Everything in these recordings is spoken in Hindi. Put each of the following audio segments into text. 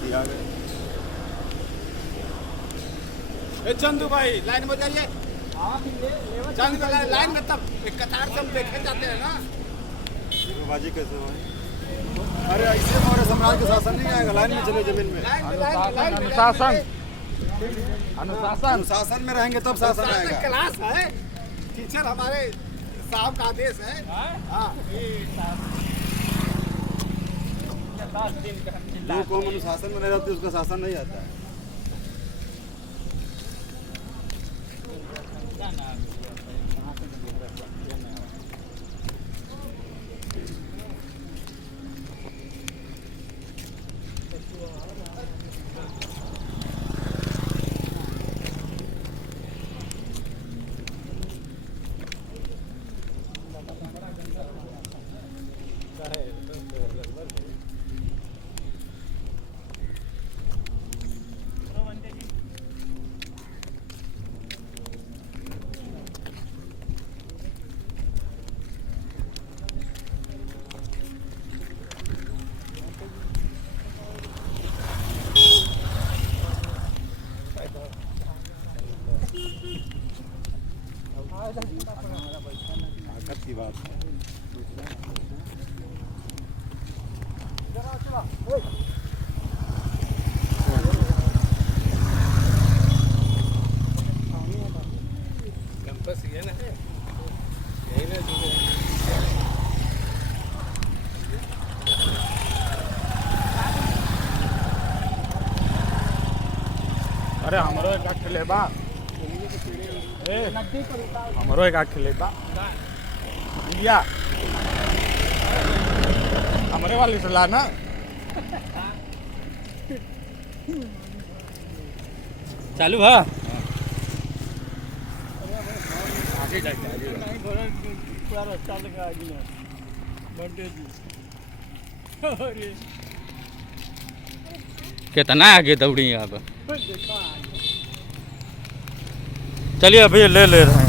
हाथी आ गए। चंदू भाई लाइन में जाइए। चंदू लाइन में तब एक कतार से हम देखे जाते हैं ना। बाजी कैसे भाई? अरे ऐसे मौर्य साम्राज्य का शासन नहीं आएगा। लाइन में चले जमीन में। अनुशासन अनुशासन में रहेंगे तब शासन आएगा। क्लास है, टीचर हमारे साहब का आदेश है। जो कौम अनुशासन में नहीं रहती उसका शासन नहीं आता है। ताकत की बात है। कैंपस ये ना है, यही ना अरे हमारो एक खेले बा, हमारो एक खेले बा या हमारे वाली सलाह ना। चालू है कितना आगे दौड़ी आप। चलिए अभी ले रहे हैं।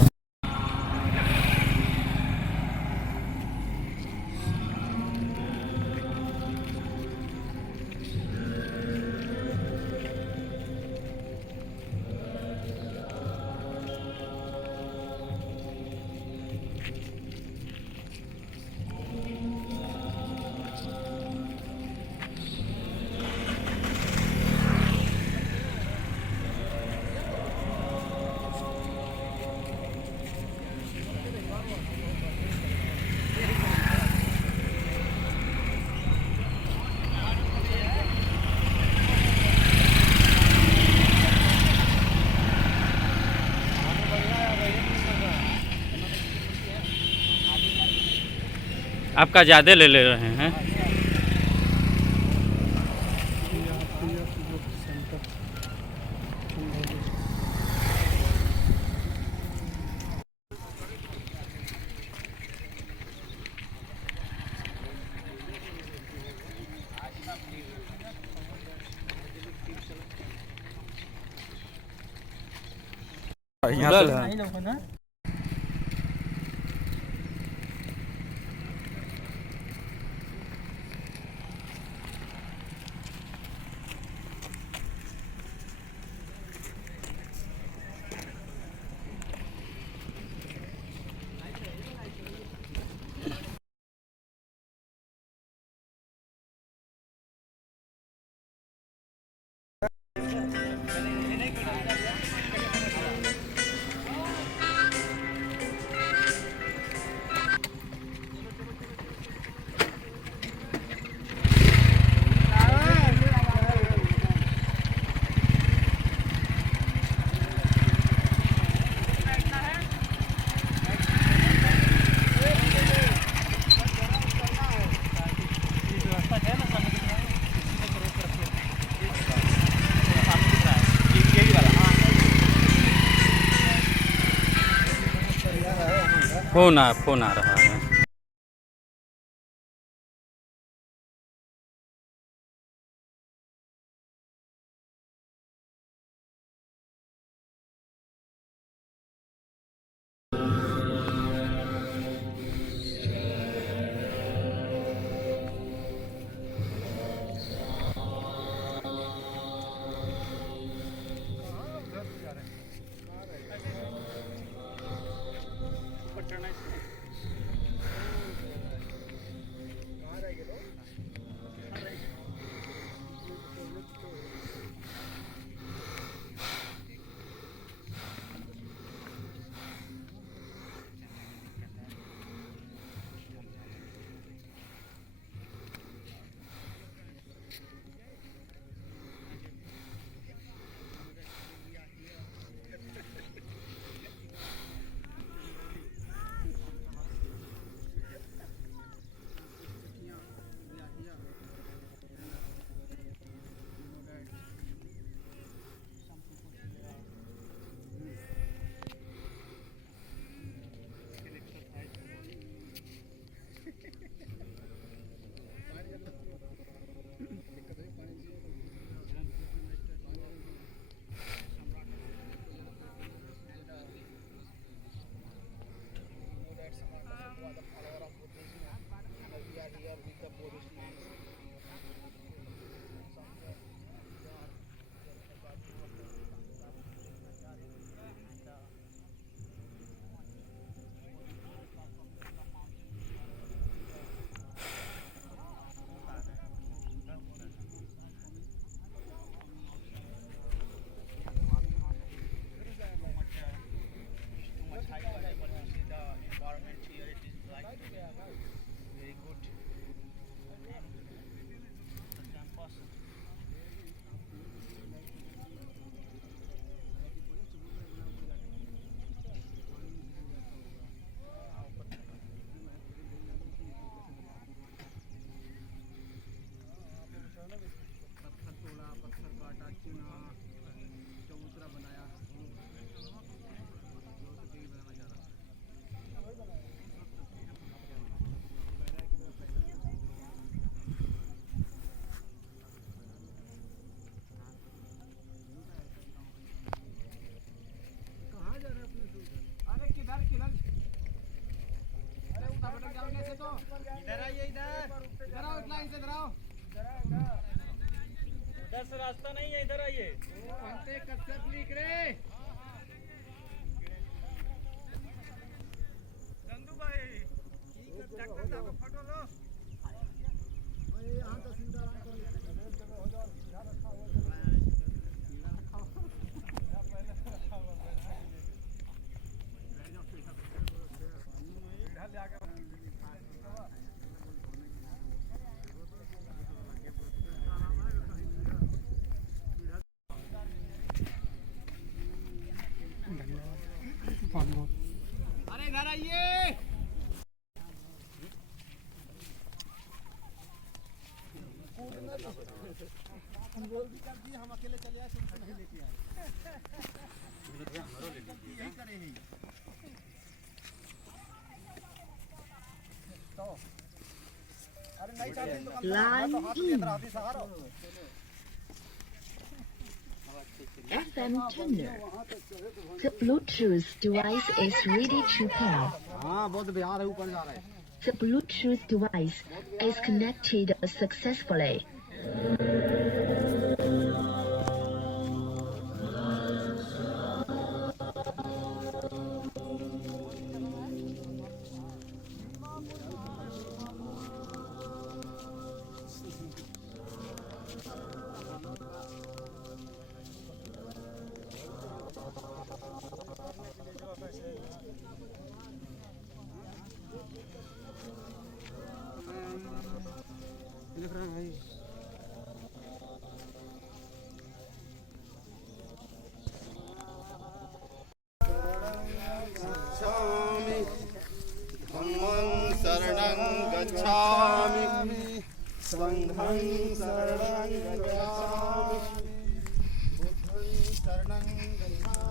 आपका ज़्यादा ले रहे हैं। यहाँ से फोन आ रहा है। पत्थर तोड़ा, पत्थर काटा, चुना, चबूतरा बनाया, कहाँ जा रहे हैं अपने सूट? अरे किधर किधर अरे उठा भटक जाओगे से तो इधर आइए, इधर इधर आओ, इस लाइन से इधर आओ। उधर से रास्ता नहीं है, इधर आइए। हमसे कसरत लिख रे चंदू भाई ट्रैक्टर का फोटो लो। यहाँ का सीधा हो जाओ, ध्यान रखा हुआ अरे इधर आइए। हम बोल भी कर दिए, हम अकेले चले आए, तुमको नहीं लेके आए। यही करे ही तो अरे नहीं चाहते तो कम Line हाथ in. लेकर आती सहारा FM tuner. The Bluetooth device is ready to pair. हाँ बहुत बिहार है, ऊपर जा रहा है। The Bluetooth device is connected successfully. लिख रहा है भाई। गच्छामि धम्मं शरणं गच्छामि संघं शरणं गच्छामि बुद्धं शरणं गच्छामि।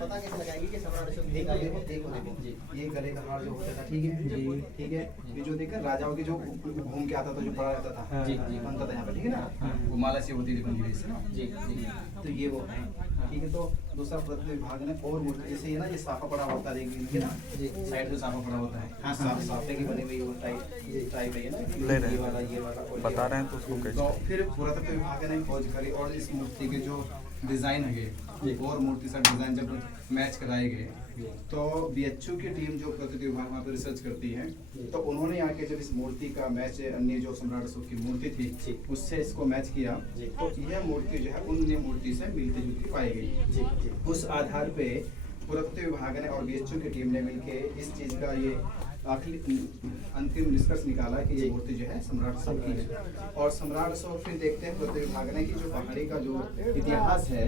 पता कैसे लगाएगी कि देखो देखो देखो ये गले का हार जो होता था, ठीक है जी, ठीक है। ये जो देखकर राजाओं के जो घूम के आता था, जो पड़ा रहता था जी जी, बनता था यहाँ पे, ठीक है ना। वो माला से होती थी पंजीरी से ना जी जी। तो ये वो है, ठीक है। तो दूसरा पुरातत्व विभाग ने और मूर्ति, जैसे ये ना ये साफा पड़ा होता है इनके ना साइड में साफा पड़ा होता है, हाँ साफे की बनी हुई टाइप है ना, ये वाला बता रहे हैं तो उसको कैसे। तो फिर पुरातत्व विभाग ने खोज करी और इस मूर्ति के जो डिजाइन है और मूर्ति से डिजाइन जब मैच कराए गए तो बीएचयू की टीम जो पुरातत्व विभाग वहाँ पे रिसर्च करती है तो उन्होंने आके जब इस मूर्ति का मैच अन्य जो सम्राट अशोक की मूर्ति थी उससे इसको मैच किया तो यह मूर्ति जो है अन्य मूर्ति से मिलती जुलती पाई गई। उस आधार पे पुरातत्व विभाग ने और बीएचयू की टीम ने मिलके इस चीज का ये आखिरी अंतिम निष्कर्ष निकाला कि ये मूर्ति जो है सम्राट अशोक की है। और सम्राट अशोक फिर देखते हैं पुरातत्व विभाग ने कि जो पहाड़ी का जो इतिहास है,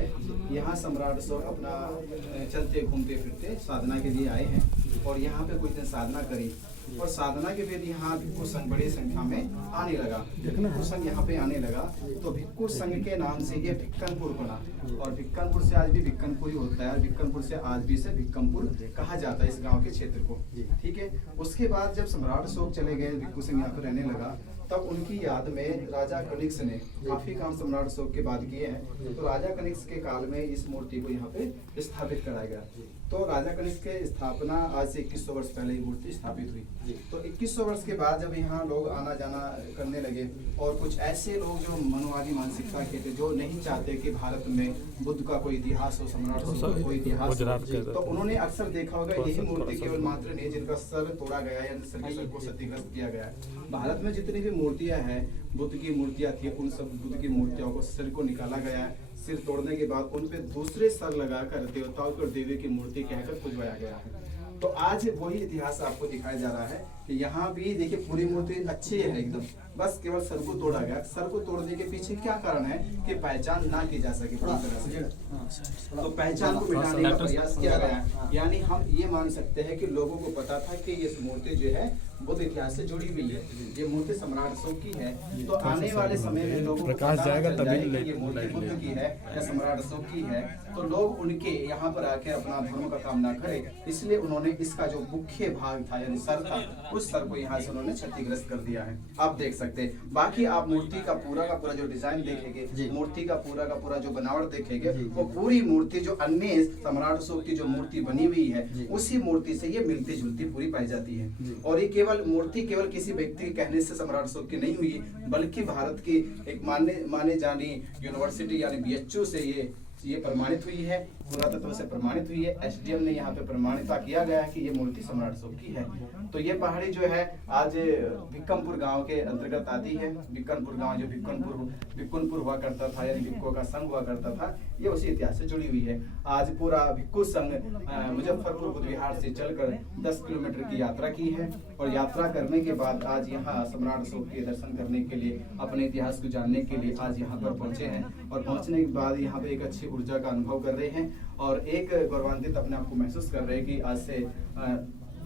यहाँ सम्राट अशोक अपना चलते घूमते फिरते साधना के लिए आए हैं और यहाँ पे कुछ दिन साधना करी और साधना के बाद यहाँ भिक्खु संघ बड़ी संख्या में आने लगा। भिक्खु संघ यहाँ पे आने लगा तो भिक्खु संघ के नाम से ये भिक्कनपुर बना और भिक्कनपुर से आज भी भिक्कनपुर ही होता है। भिक्कनपुर से आज भी से भिक्कनपुर कहा जाता है इस गांव के क्षेत्र को, ठीक है। उसके बाद जब सम्राट अशोक चले गए, भिक्खु संघ यहाँ पे रहने लगा, तब उनकी याद में राजा कनिष्क ने काफी काम सम्राट अशोक के बाद किए हैं। तो राजा कनिष्क के काल में इस मूर्ति को यहाँ पे स्थापित कराया गया। तो राजा कनिष्क के स्थापना आज से 2100 वर्ष पहले ये मूर्ति स्थापित हुई। तो 2100 वर्ष के बाद जब यहाँ लोग आना जाना करने लगे और कुछ ऐसे लोग जो मनोवादी मानसिकता के थे जो नहीं चाहते कि भारत में बुद्ध का कोई इतिहास हो, सम्राट अशोक का कोई इतिहास हो, तो उन्होंने अक्सर देखा होगा यही मूर्ति केवल मात्र नहीं जिनका सर तोड़ा गया या सर को क्षतिग्रस्त किया गया है। भारत में जितनी भी मूर्तियां हैं, बुद्ध की मूर्तियां थी, उन सब बुद्ध की मूर्तियों को सिर को निकाला गया है। सिर तोड़ने के बाद उन पे दूसरे सर लगाकर देवताओं और देवी की मूर्ति कहकर पुजवाया गया है। तो आज वही इतिहास आपको दिखाया जा रहा है कि यहाँ भी देखिए पूरी मूर्ति अच्छी है एकदम, बस केवल सर को तोड़ा गया। सर को तोड़ने के पीछे क्या कारण है कि पहचान ना की जा सके पूरी तरह से, तो पहचान को मिटाने का प्रयास किया गया है। यानी हम ये मान सकते हैं कि लोगों को पता था कि ये मूर्ति जो है बुद्ध इतिहास से जुड़ी हुई है, ये मूर्ति सम्राट अशोक की है। तो आने वाले समय में लोगों को पता जाएगा तभी ये मूर्ति बुद्ध की है या सम्राट अशोक की है, तो लोग उनके यहाँ पर आके अपना धर्म का काम ना करें, इसलिए उन्होंने इसका जो मुख्य भाग था यानी सर था, उस सर को यहाँ से उन्होंने क्षतिग्रस्त कर दिया है। आप देख सकते हैं। बाकी आप मूर्ति का पूरा जो डिजाइन देखेंगे, मूर्ति का पूरा जो बनावट देखेंगे, वो पूरी मूर्ति जो अन्य सम्राट अशोक की जो मूर्ति बनी हुई है उसी मूर्ति से ये मिलती जुलती पूरी पाई जाती है। और ये मूर्ति केवल किसी व्यक्ति के कहने से सम्राट अशोक की नहीं हुई, बल्कि भारत की एक माने जानी यूनिवर्सिटी यानी बीएचयू से ये प्रमाणित हुई है, पुरातत्व से प्रमाणित हुई है। एसडीएम ने यहाँ पे प्रमाणित किया गया है कि ये मूर्ति सम्राट अशोक की है। तो ये पहाड़ी जो है आज भिक्कनपुर गांव के अंतर्गत आती है। भिक्कनपुर गांव जो भिक्कनपुर हुआ करता था यानी भिक्खुओं का संघ हुआ करता था, ये उसी इतिहास से जुड़ी हुई है। आज पूरा भिक्खु संघ मुजफ्फरपुर बुद्ध विहार से चलकर 10 किलोमीटर की यात्रा की है और यात्रा करने के बाद आज यहाँ सम्राट अशोक के दर्शन करने के लिए, अपने इतिहास को जानने के लिए आज यहाँ पर पहुंचे हैं। और पहुंचने के बाद यहाँ पे एक अच्छी ऊर्जा का अनुभव कर रहे हैं और एक गौरवान्वित अपने आप को महसूस कर रहे हैं कि आज से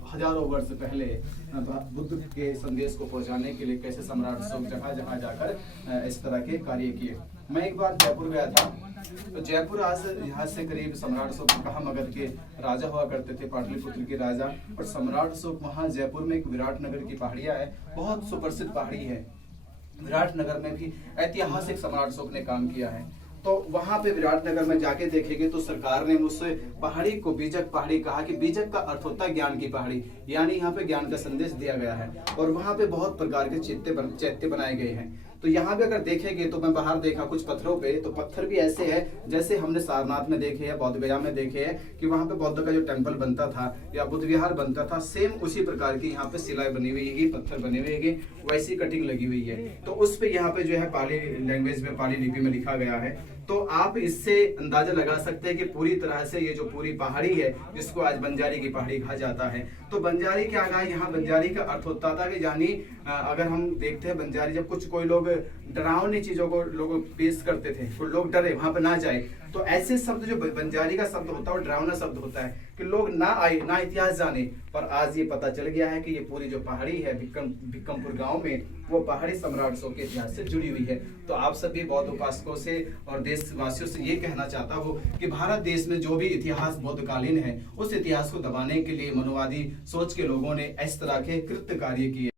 हजारों वर्ष पहले बुद्ध के संदेश को पहुंचाने के लिए कैसे सम्राट अशोक जगह जाकर इस तरह के कार्य किए। मैं एक बार जयपुर गया था, तो जयपुर आज यहाँ से करीब सम्राट अशोक कहा मगध के राजा हुआ करते थे, पाटलिपुत्र के राजा। और सम्राट अशोक वहाँ जयपुर में एक विराटनगर की पहाड़ियाँ है, बहुत सुप्रसिद्ध पहाड़ी है। विराटनगर में भी ऐतिहासिक सम्राट अशोक ने काम किया है। तो वहां पे विराटनगर में जाके देखेंगे तो सरकार ने उस पहाड़ी को बीजक पहाड़ी कहा कि बीजक का अर्थ होता है ज्ञान की पहाड़ी, यानी यहाँ पे ज्ञान का संदेश दिया गया है। और वहां पे बहुत प्रकार के चैत्य बनाए गए हैं। तो यहाँ पे अगर देखेंगे तो मैं बाहर देखा कुछ पत्थरों पे, तो पत्थर भी ऐसे है जैसे हमने सारनाथ में देखे हैं, बौद्ध गया में देखे हैं कि वहाँ पे बौद्ध का जो टेम्पल बनता था या बुद्ध विहार बनता था, सेम उसी प्रकार की यहाँ पे सिलाई बनी हुई है, पत्थर बने हुए हैं, वैसी कटिंग लगी हुई है। तो उस पे यहाँ पे जो है पाली लैंग्वेज में, पाली लिपि में लिखा गया है। तो आप इससे अंदाजा लगा सकते हैं कि पूरी तरह से ये जो पूरी पहाड़ी है जिसको आज बंजारी की पहाड़ी कहा जाता है। तो बंजारी क्या कहा, यहाँ बंजारी का अर्थ होता था कि यानी अगर हम देखते हैं बंजारी, जब कोई लोग डरावनी चीजों को लोग पेश करते थे, कोई लोग डरे वहां पर ना जाए, तो ऐसे शब्द जो बंजारी का शब्द होता है वो डरावना शब्द होता है कि लोग ना आए, ना इतिहास जाने। पर आज ये पता चल गया है कि ये पूरी जो पहाड़ी है भिक्कनपुर गांव में, वो पहाड़ी सम्राट अशोक के इतिहास से जुड़ी हुई है। तो आप सभी बौद्ध उपासकों से और देशवासियों से ये कहना चाहता हूँ कि भारत देश में जो भी इतिहास बौद्धकालीन है, उस इतिहास को दबाने के लिए मनोवादी सोच के लोगों ने इस तरह के कृत्य कार्य किए।